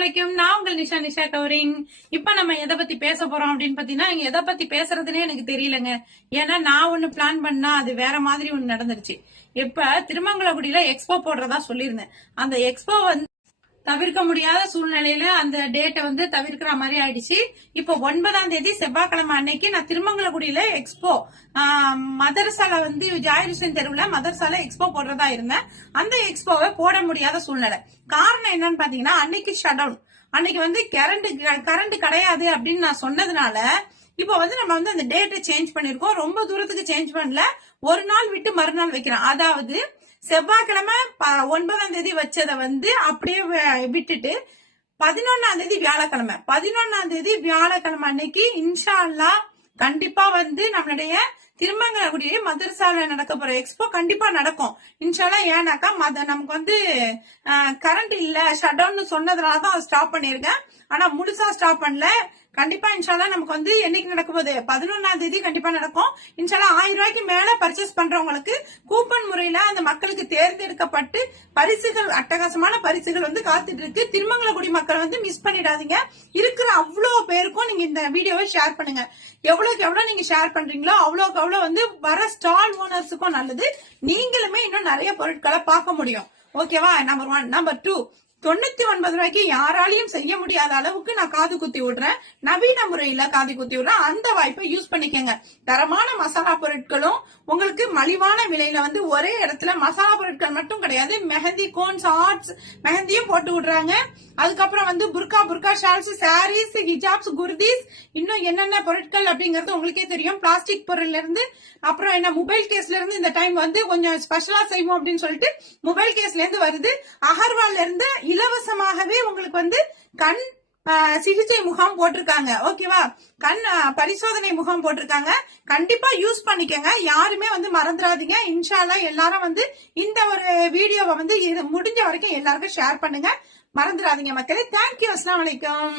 வணக்கம் நான் உங்கள் நிஷா நிஷா கவரிங் இப்ப நம்ம எதை பத்தி பேச போறோம் அப்படின்னு பாத்தீங்கன்னா இங்க எதை பத்தி பேசுறதுனே எனக்கு தெரியலங்க. ஏன்னா நான் ஒண்ணு பிளான் பண்ணா அது வேற மாதிரி ஒண்ணு நடந்துருச்சு. இப்ப திருமங்கலகுடியில எக்ஸ்போ போடுறதா சொல்லியிருந்தேன். அந்த எக்ஸ்போ வந்து தவிர்க்க முடியாத சூழ்நிலையில அந்த டேட்டை வந்து தவிர்க்கிற மாதிரி ஆயிடுச்சு. இப்போ ஒன்பதாம் தேதி செவ்வாய்க்கிழமை அன்னைக்கு நான் திருமங்கலகுடியில எக்ஸ்போ மதரசால வந்து ஜாயிர் தெருவில் தெருவுல மதரசால எக்ஸ்போ போடுறதா இருந்தேன். அந்த எக்ஸ்போவை போட முடியாத சூழ்நிலை. காரணம் என்னன்னு பாத்தீங்கன்னா அன்னைக்கு ஷட் டவுன் அன்னைக்கு வந்து கரண்ட் கரண்ட் கிடையாது அப்படின்னு நான் சொன்னதுனால இப்போ வந்து நம்ம வந்து அந்த டேட்டை சேஞ்ச் பண்ணிருக்கோம். ரொம்ப தூரத்துக்கு சேஞ்ச் பண்ணல. ஒரு நாள் விட்டு மறுநாள் வைக்கிறோம் அதாவது செவ்வாய்க்கிழமை ப- ஒன்பதாம் தேதி வச்சதை வந்து அப்படியே விட்டுட்டு பதினொன்னாம் தேதி வியாழக்கிழமை. பதினொன்னாம் தேதி வியாழக்கிழமை அன்னைக்கு இன்ஷா அல்லாஹ் கண்டிப்பா வந்து நம்மளுடைய திருமங்கலகுடியே மதரசால நடக்க போற எக்ஸ்போ கண்டிப்பா நடக்கும். இன்ஷால்லா ஏன்னாக்கா மத நமக்கு வந்து கரண்ட் இல்ல ஷட் டவுன் சொன்னதுனால தான் ஸ்டாப் பண்ணிருக்கேன் ஆனா முழுசா ஸ்டாப் பண்ணல. கண்டிப்பா இன்ஷால்லா நமக்கு வந்து என்னைக்கு நடக்கும் போது பதினொன்னாம் தேதி கண்டிப்பா நடக்கும். இன்ஷால்லா ஆயிரம் ரூபாய்க்கு மேல பர்ச்சேஸ் பண்றவங்களுக்கு கூப்பன் முறையில அந்த மக்களுக்கு தேர்ந்தெடுக்கப்பட்டு பரிசுகள் அட்டகாசமான பரிசுகள் வந்து காத்துட்டு இருக்கு. திருமங்கலகுடி மக்கள் வந்து மிஸ் பண்ணிடாதீங்க. இருக்கிற அவ்வளோ பேருக்கும் நீங்க இந்த வீடியோவை ஷேர் பண்ணுங்க. எவ்வளவுக்கு எவ்வளவு நீங்க ஷேர் பண்றீங்களோ அவ்வளவுக்கு அவ்வளவு வந்து வர ஸ்டால் ஓனர்ஸுக்கும் நல்லது. நீங்களுமே இன்னும் நிறைய பொருட்களை பார்க்க முடியும். ஓகேவா நம்பர் ஒன் நம்பர் டூ தொண்ணூத்தி ஒன்பது ரூபாய்க்கு யாராலையும் செய்ய முடியாத அளவுக்கு நான் காது குத்தி விடுறேன். நவீன முறையில காது குத்தி விடுறேன். அந்த வாய்ப்பை யூஸ் பண்ணிக்கங்க. தரமான மசாலா பொருட்களும் உங்களுக்கு மலிவான விலையில வந்து ஒரே இடத்துல மசாலா பொருட்கள் மட்டும் கிடையாது. மெஹந்தி கோன்ஸ் ஆர்ட்ஸ் மெஹந்தியும் போட்டு விடுறாங்க. அதுக்கப்புறம் வந்து புர்கா புர்கா ஷால்ஸ் சாரீஸ் ஹிஜாப்ஸ் குர்தீஸ். இன்னும் என்னென்ன பொருட்கள் அப்படிங்கறது உங்களுக்கே தெரியும். பிளாஸ்டிக் பொருள்ல இருந்து அப்புறம் என்ன மொபைல் கேஸ்ல இருந்து இந்த டைம் வந்து கொஞ்சம் ஸ்பெஷலா செய்வோம் அப்படின்னு சொல்லிட்டு மொபைல் கேஸ்ல இருந்து வருது. அகர்வால்ல இருந்து இலவசமாகவே உங்களுக்கு வந்து கண் சிகிச்சை முகாம் போட்டிருக்காங்க. ஓகேவா கண் பரிசோதனை முகாம் போட்டிருக்காங்க. கண்டிப்பா யூஸ் பண்ணிக்கங்க. யாருமே வந்து மறந்துடாதீங்க இன்ஷால்லா எல்லாரும் வந்து இந்த ஒரு வீடியோவை வந்து இது முடிஞ்ச வரைக்கும் எல்லாருக்கும் ஷேர் பண்ணுங்க. மறந்துடாதீங்க மக்களே. தேங்க்யூ அஸ்லாம் வலைக்கம்